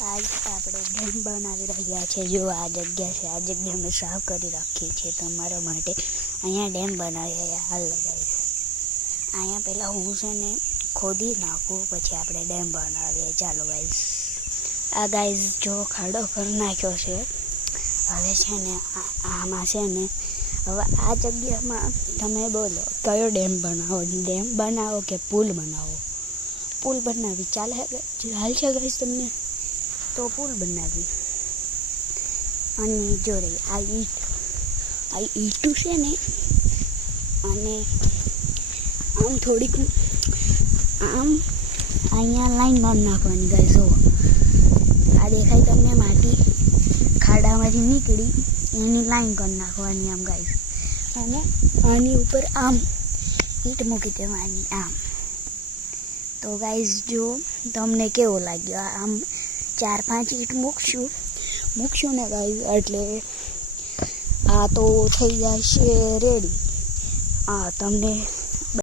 આજ આપણે ડેમ બનાવી રહ્યા છે। જો આ જગ્યા છે, આ જગ્યા મેં સાફ કરી રાખી છે તમારા માટે। અહીંયા ડેમ બનાવી રહ્યા હાલ ગાઈસ। અહીંયા પહેલાં હું છે ને ખોદી નાખું, પછી આપણે ડેમ બનાવીએ। ચાલો ગાઈસ। આ ગાઈસ જો ખાડો કરી નાખ્યો છે। હવે છે ને આમાં છે ને હવે આ જગ્યામાં તમે બોલો કયો ડેમ બનાવો? ડેમ બનાવો કે પુલ બનાવો? પુલ બનાવી ચાલે હાલ છે ગાઈસ તમને? તો પુલ બનાવી। અને જો રે આ ઈંટું છે ને, અને આમ થોડીક આમ અહીંયા લાઈન મારી નાખવાની ગાઈસ। જો આ દેખાય તમને માટી ખાડામાંથી નીકળી એની લાઈન કરી નાખવાની આમ ગાઈસ। અને આની ઉપર આમ ઈંટ મૂકી દેવાની આમ। તો ગાઈસ જો તમને કેવો લાગ્યો? આમ 4-5 ઈંટ મૂકશું ને ગાઈસ, એટલે આ તો થઈ જશે રેડી। તમને